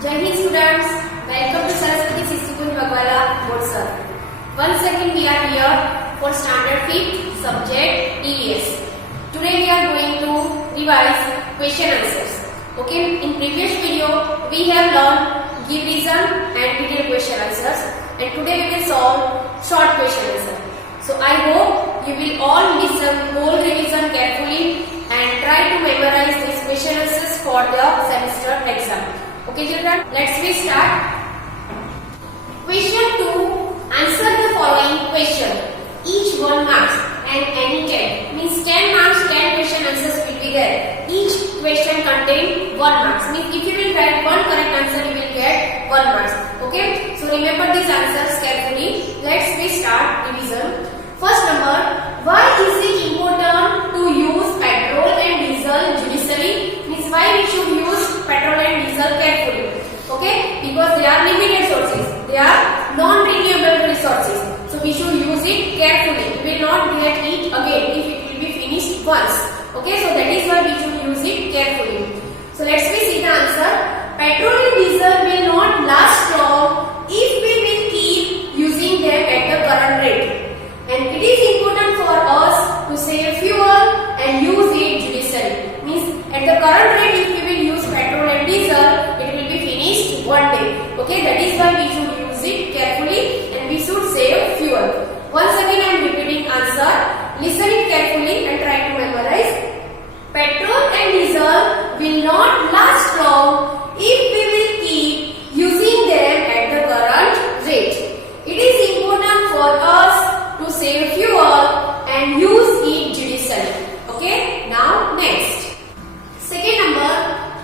Jai Hind students, welcome to Saraswati Sisukun Bagwala board sir. Once again we are here for standard 5th subject EVS. Today we are going to revise question answers. Okay, in previous video we have learned give reason and detailed question answers, and today we will solve short question answer. So I hope you will all listen whole revision carefully and try to memorize these question answers for the semester exam. Okay children, let's start. Question 2. Answer the following question. Each 1 marks and any 10. Means 10 marks, 10 question answers will be there. Each question contain 1 marks. Means if you will write 1 correct answer, you will get 1 marks. Okay. So remember these answers carefully. Let's start revision. First number. Why is it important to use petrol and diesel judiciously? Means why we should use petrol and diesel carefully? Okay. Because they are limited sources. They are non-renewable resources. So we should use it carefully. We will not get it again if it will be finished once. Okay. So that is why we should use it carefully. So let's see the answer. Petrol and diesel will not last long if we will keep using them at the current rate. And it is important for us to save fuel and use it judiciously. Means at the current rate, if we will use petrol and diesel, it will be finished one day. Okay, that is why we should use it carefully and we should save fuel. Once again, I am repeating answer. Listen it carefully and try to memorize. Petrol and diesel will not last long if we will keep using them at the current rate. It is important for us to save fuel and use it judiciously. Okay, now next. Second number,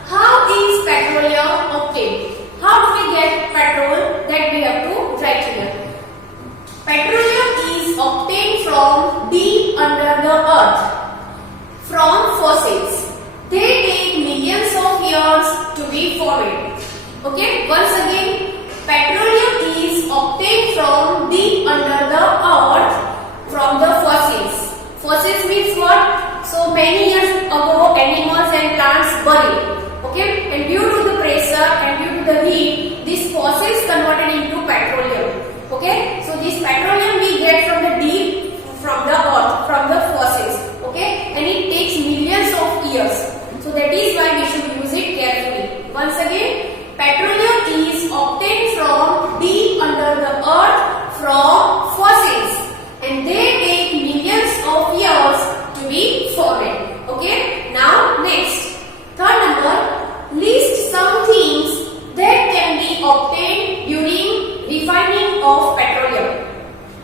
how is petroleum obtained? How do we get petrol? That we have to write here. Petroleum is obtained from deep under the earth, from fossils. They take millions of years to be formed. Okay, once again, petroleum is obtained from deep under the earth, from the fossils. Fossils means what? So many years ago, animals and plants buried. Okay, and due to the pressure and due to the heat, these fossils converted into petroleum. Okay, so this petroleum we get from the deep, from the earth, from the fossils. Okay, and it takes millions of years. So that is why we should use it carefully. Once again, petroleum is obtained from deep under the earth, from fossils, and they take millions of years to be formed. Okay, now next. Third number, list some things that can be obtained during refining of petroleum.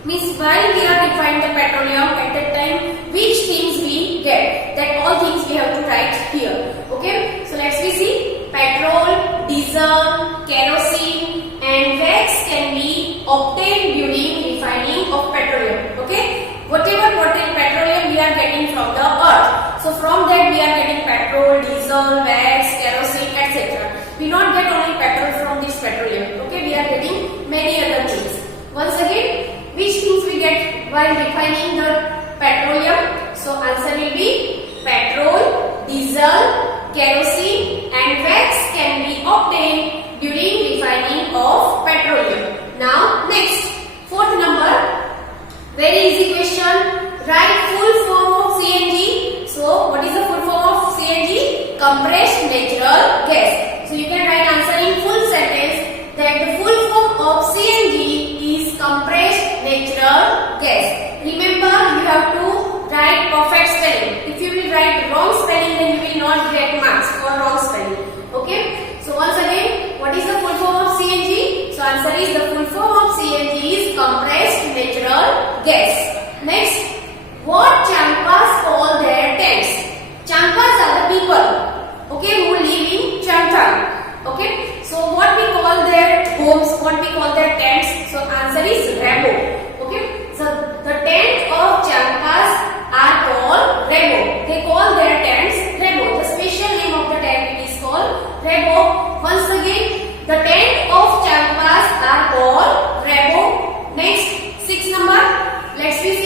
Means while we are refining the petroleum, at that time which things we get, that all things we have to write here. Okay, so let's see. Petrol, diesel, kerosene and wax can be obtained during refining of petroleum. Okay, whatever petroleum we are getting from the earth, so from that we are getting petrol, diesel, wax, kerosene, etc. We not get only petrol from this petroleum. Okay, we are getting many other things. Once again, which things we get while refining the petroleum? So answer will be petrol, diesel, kerosene and wax can be obtained during refining of petroleum. Now next, fourth number, very easy question. Write full form of CNG. So what is the full form of CNG? Compressed natural gas. So you can write answer in full sentence that the full form of CNG is compressed natural gas. Remember, you have to write perfect spelling. If you will write wrong spelling, then you will not get marks for wrong spelling. Okay. So once again, what is the full form of CNG? So answer is the full form of CNG is compressed natural gas. Next, what Champas call their tents? Champas are the people, okay, who live in Champa. Okay. So what we call their homes, what we call their tents? So answer is rabo. Okay. So the tent of Champas are called rabo. They call their tents rabo. The special name of the tent is called rabo. Once again, the tent of Champas are called rabo. Next, 6 number. Let's see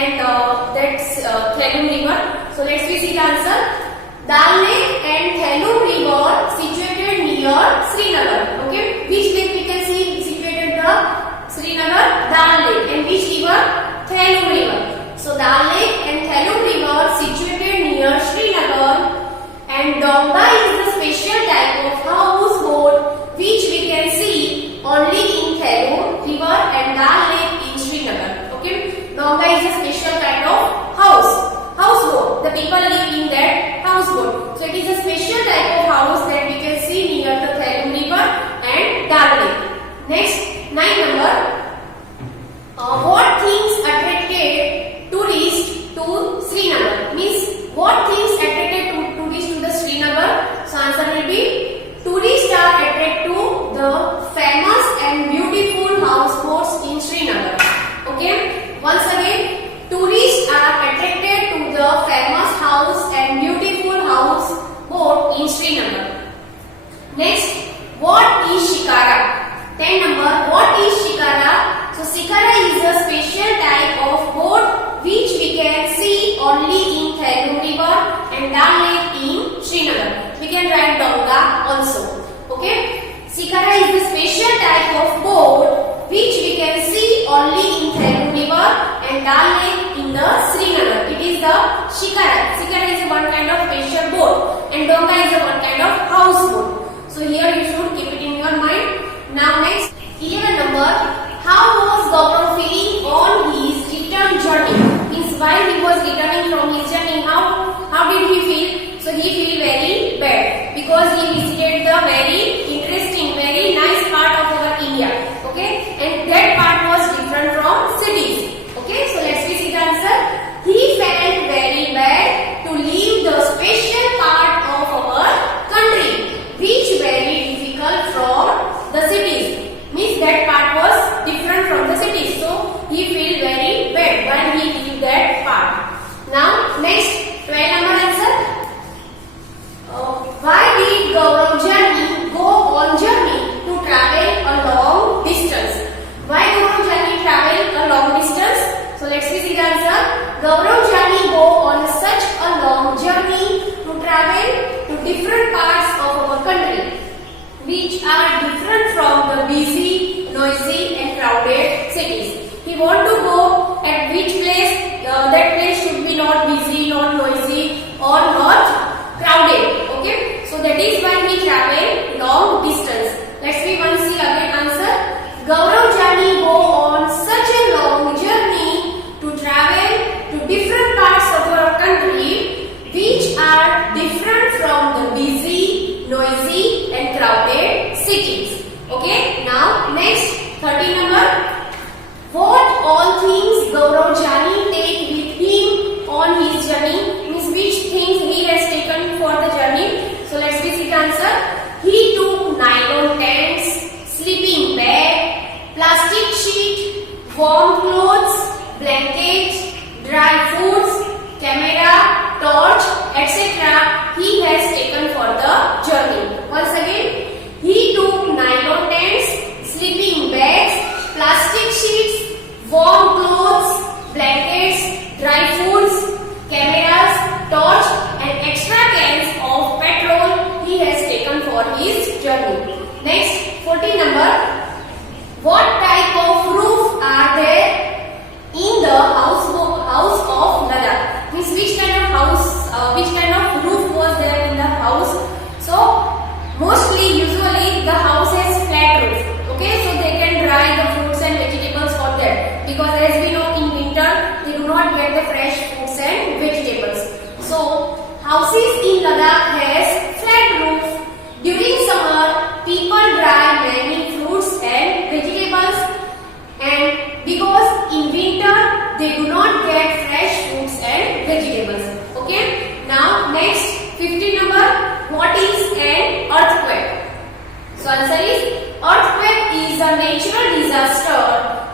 and that's Thelum River. So let's see the answer. Dal Lake and Thelum River situated near Srinagar. Okay, which lake we can see situated the Srinagar? Dal Lake. And which river? Thelum River. So Dal Lake and Thelum River situated near Srinagar. And Donga is the special type of houseboat which we can see only in Thelum River and Dal Lake in Srinagar. Okay, Donga is a special kind of houseboat. The people live in that houseboat. So it is a special type of house that we can see near the Thelum River and Dal Lake. Next, 9 number. What things attracted tourists to Srinagar? Means what things attracted tourists to the Srinagar? So answer will be tourists are attracted to the famous and beautiful houseboats in Srinagar. Okay, once again, tourists are attracted to the famous house and beautiful houseboat in Srinagar. Next, what is Shikara? 10 number. What is Shikara? So Shikara is a special type of boat which we can see only in Thelum River and Dal Lake in Srinagar. We can write Donga also. Okay, Shikara is the special type of boat which we can see only in Thelum River and Dal Lake in the Srinagar. It is the Shikara. Shikara is one kind of special boat and Donga is a one kind of houseboat. So here you should keep it in your mind. Now next, 11 number. How was Gaurav feeling on his return journey? Means while he was returning from his journey, how did he feel? So he feel very bad because he visited the very interesting, very nice part of our India. Okay, and that part was different from cities. Okay, so let's see the answer. He felt very bad to leave the special part of our country, which very difficult from the cities. Means that part was different from the cities. So he feel very bad when he leave that part. Now next, 12 number answer. Why did Gaurav Jani go on journey to travel a long distance? Why Gaurav Jani travel a long distance? So let's see the answer. Gaurav Jani go on such a long journey to travel to different parts of our country, which are different from the busy, noisy and crowded cities. He want to go at which place? That place should be not busy, not noisy or not crowded. Okay, so that is why he travel long distance. Let's see again answer. Gaurav Jani go on such a long journey to travel to different parts of our country, which are different from the busy, noisy and crowded cities. Okay, now next, 30 number. What all things Gaurav Jani take with him on his journey? Means which things he has taken for the journey? So let's see the answer. He took nylon tents, sleeping bag, plastic sheet, warm clothes, blankets, dry foods, camera, torch, etc. he has taken for the journey. Once again, he took nylon tents, sleeping bags, plastic sheets, warm clothes, blankets, dry foods, cameras, torch and extra cans of petrol he has taken for his journey. Next, 14 number. What type of roof are there in the house of Ladakh? Means which kind of house, which kind of roof was there in the house? So usually the house has flat roof. Okay, so they can dry the fruits and vegetables on that, because as we know in winter they do not get the fresh fruits and vegetables. So houses in Ladakh has flat roof. During summer people dry many fruits and vegetables, and because in winter they do not get fresh fruits and vegetables. Okay, now next, 15 number. What is an earthquake? So answer is, earthquake is a natural disaster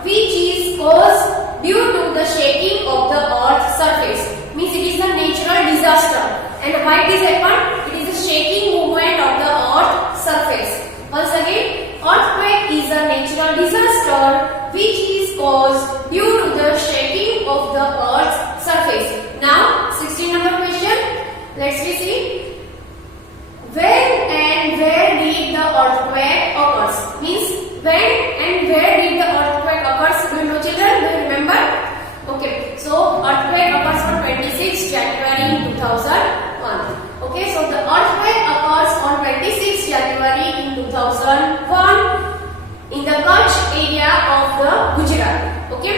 which is caused due to the shaking of the earth's surface. Means it is a natural disaster. And why it is happened? It is a shaking movement of the earth's surface. Once again, earthquake is a natural disaster which is caused due to the shaking of the Earth's surface. Now, 16 number question. Let's see. When and where did the earthquake occurs? Means when and where did the earthquake occurs? Do you know, children? Do you remember? Okay. So earthquake occurs on 26 January 2001. Okay. So the earthquake occurs on 26 January in 2001 in the Kutch area of the Gujarat. Okay.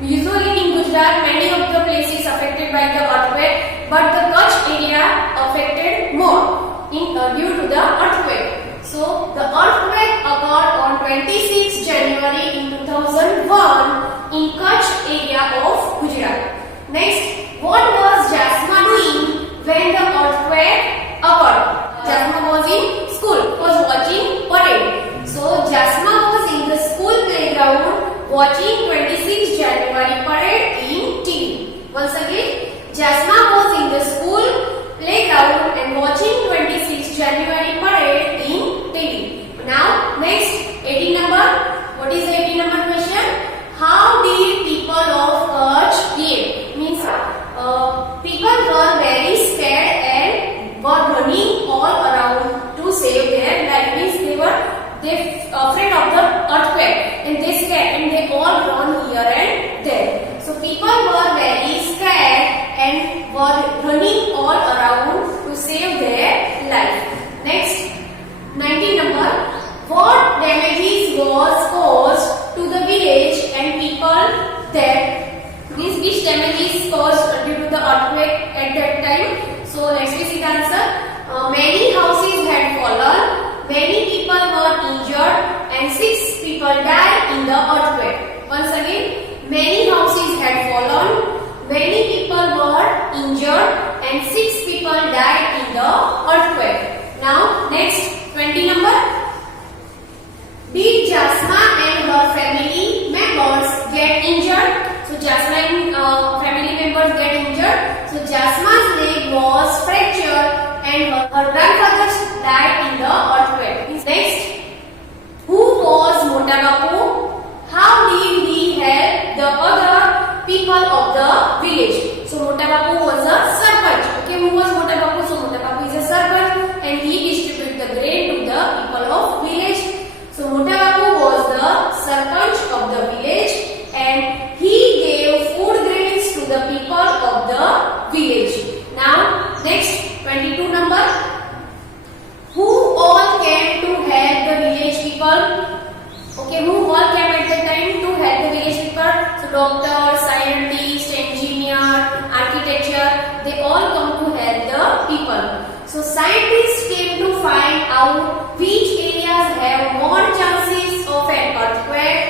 Usually in Gujarat, many of the places affected by the earthquake, but the Kutch area affected more due to the earthquake. So the earthquake occurred on 26 January in 2001 in Kutch area of Gujarat. Next, what was Jasma doing when the earthquake occurred? Jasma was in school, was watching parade. So Jasma was in the school playground watching 26 January parade in TV. Once again, Jasma was in the school playground and watching 26 January parade in TV. Now, next, 18 number. What is the 18 number question? How did people of Kutch behave? Means, people were very scared and were running all around to save their life. Means they were afraid of the earthquake and they scared and they all run here and there. So people were very scared and were running all around to save their life. Next, 19 number. What damages was caused to the village and people there? Means which damages caused due to the earthquake at that time? So let's see the answer. Many houses had fallen, many people were injured, and 6 people died in the earthquake. Once again, many houses had fallen, many people were injured, and 6 people died in the earthquake. Now, next, 20 number. Did Jasma and her family members get injured? So Jasma and family members get injured. So Jasma's leg was fractured and her grandfather died in the earthquake. Next, who was Mota Bapu? How did he help the other people of the village? So Mota Bapu was a sarpanch. Okay, who was Mota Bapu? So Mota Bapu is a sarpanch and he distributed the grain to the people of village. So Mota Bapu was the sarpanch of the village and he gave food grains to the people of the village. Now, next, 22 number. Who all came to help the village people? Okay, who all came at the time to help the village people? So doctor, scientist, engineer, architecture, they all come to help the people. So scientists came to find out which areas have more chances of an earthquake.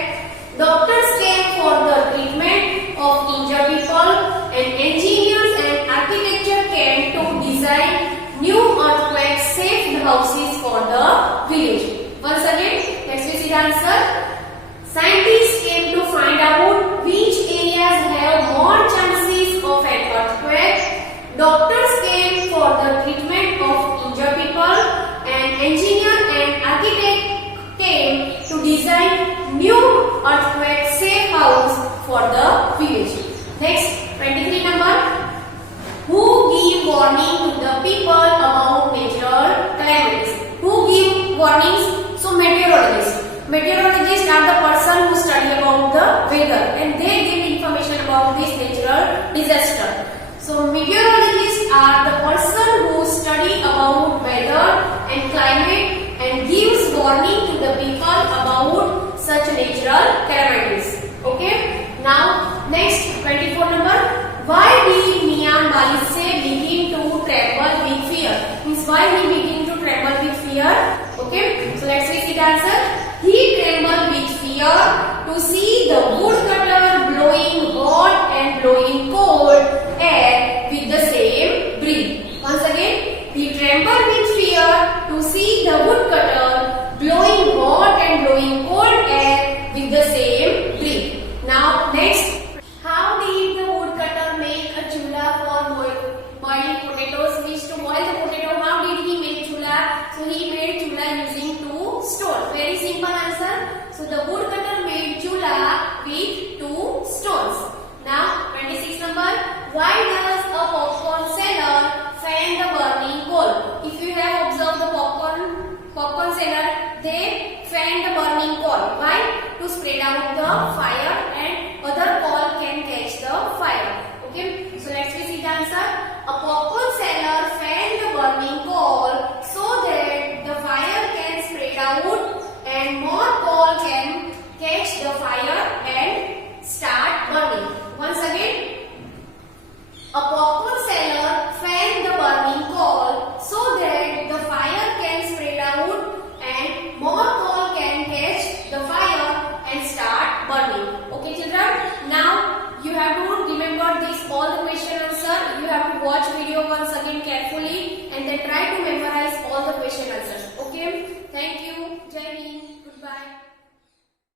Doctors came for the treatment of injured people, and engineers and architecture came to design new earthquake safe houses for the village. Once again, let's see the answer. Scientists came to find out which areas have more chances of an earthquake. Doctors came for the treatment of injured people, and engineer and architect came to design new earthquake safe house for the village. Next, 23 number. Who give warning to the people about natural calamities? Who give warnings? So meteorologists. Meteorologists are the person who study about the weather and they give information about this natural disaster. So meteorologists are the person who study about weather and climate and gives warning to the people about such natural calamities. Okay. Now, next, 24 number. Why did Mian Malisé begin to tremble with fear? Means why he began to tremble with fear? Okay. So let's see the answer. He trembled with fear to see the woodcutter blowing hot and blowing cold air with the same breath. Once again, he trembled with fear to see the woodcutter blowing hot and blowing cold air with the same breath. Now, next. How did the woodcutter make a chula for boiling potatoes? Means to boil the potato, how did he make chula? So he made chula using 2 stones. Very simple answer. So the woodcutter made chula with Why does a popcorn seller fan the burning coal? If you have observed the popcorn seller, they fan the burning coal. Why? To spread out the fire